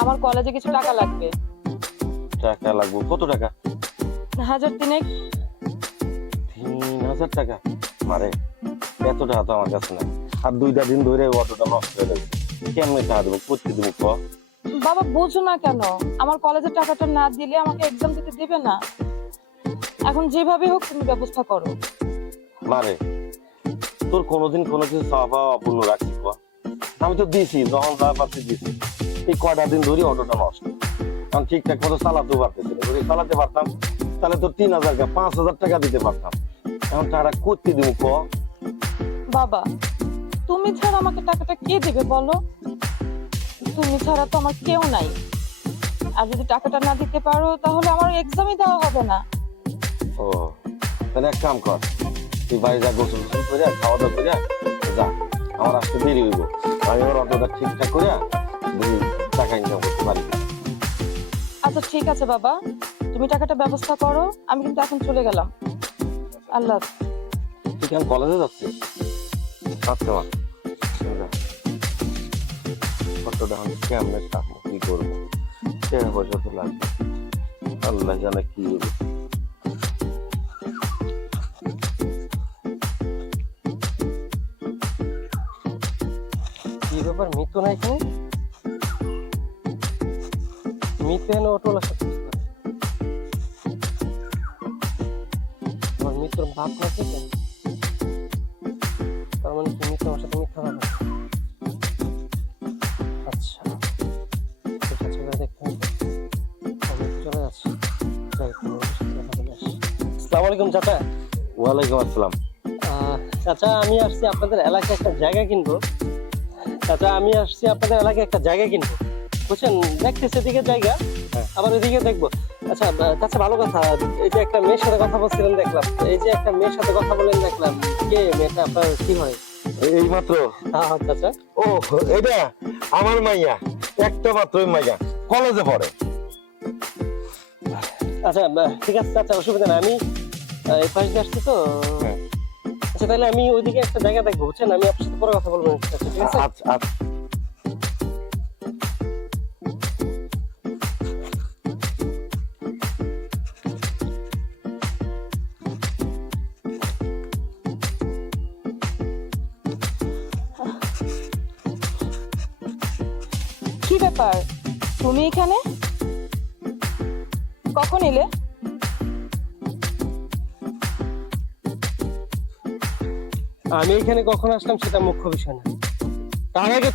আমার কলেজে কিছু টাকা লাগবে। টাকা লাগবে? কত টাকা? হাজার তিনেক। তিন হাজার টাকা? মারে এত টাকা তো আমার কাছে নাই। আর দুইটা দিন ধরে অটোটা নষ্ট হয়ে গেছে। কেমনে টাকা দেবো? করতে দেবো ক বাবা বুঝো না কেন। আমার কলেজের টাকাটা না দিলে আমাকে এক্সাম দিতে দিবে না। এখন যেভাবে হোক তুমি ব্যবস্থা করো। মারে তোর কোনোদিন কোনো কিছু চাওয়া পাওয়া অপূর্ণ রাখছি ক আমি তো দিছি যখন যা পাচ্ছি দিয়েছি এই কয়টা দিন ধরে অটোটা নষ্ট কারণ ঠিকঠাক মতো চালাতেও পারতেছি না। যদি চালাতে পারতাম তাহলে তো তিন হাজার টাকা পাঁচ হাজার টাকা দিতে পারতাম। এখন টাকাটা করতে দেবো ক? বাবা তুমি ছাড়া আমাকে টাকাটা কে দেবে বলো? তুমি ছাড়া তো আমার কেউ নাই। আর যদি টাকাটা না দিতে পারো তাহলে আমার এক্সামই দেওয়া হবে না। ও তাহলে এক কাম কর। তুই বাড়ি যা গোসল করে খাওয়া দাওয়া করে যা। আমার আসতে দেরি হইব। আমি আমার অটোটা ঠিকঠাক করে টাকা ইনকাম করতে পারি। আচ্ছা ঠিক আছে বাবা। তুমি টাকাটা ব্যবস্থা করো আমি কিন্তু এখন চলে গেলাম। আল্লাহ। তুই কেন কলেজে যাচ্ছিস? আচ্ছা মা যা। অটোটা আমি কেমনে চাপবো কি করব? টাকা পয়সা তো লাগবে। আল্লাহ জানে কি কি ব্যাপার মিতু না এখানে মিতু এনে অটোলার সাথে? আমার মিত্রর বাপ না কে তার মানে কি মিতু আমার সাথে মিথ্যা কথা আচ্ছা ঠিক আছে দেখতে আমি চলে যাচ্ছি। আসসালামু আলাইকুম চাচা। ওয়ালাইকুম আসসালাম। চাচা আমি আসছি আপনাদের এলাকায় একটা জায়গা কিনবো। চাচা আমি আসছি আপনাদের এলাকায় একটা জায়গা কিনবো। বুঝছেন? দেখতেছি এদিকে জায়গা হ্যাঁ। আবার ওইদিকে দেখব। আচ্ছা আহ, চাচা ভালো কথা এই যে একটা মেয়ের সাথে কথা বলছিলেন দেখলাম এই যে একটা মেয়ের সাথে কথা বলেন দেখলাম কে মেয়েটা আপনার কি হয়? এই মাত্র? হ্যাঁ হ্যাঁ ও এটা আমার মাইয়া একটা মাত্রই মাইয়া কলেজে পড়ে। আচ্ছা ঠিক আছে চাচা অসুবিধা নেই আমি এই পাশ দিয়ে আসছি তো। হ্যাঁ। আচ্ছা তাহলে আমি ওইদিকে একটা জায়গা দেখব বুঝছেন? আমি আপনার সাথে পরে কথা বলব চাচা, ঠিক আছে? আচ্ছা আচ্ছা। ব্যাপার? তুমি এখানে? কখন এলে? আমি এখানে কখন আসলাম সেটা মুখ্য বিষয় না। তার আগে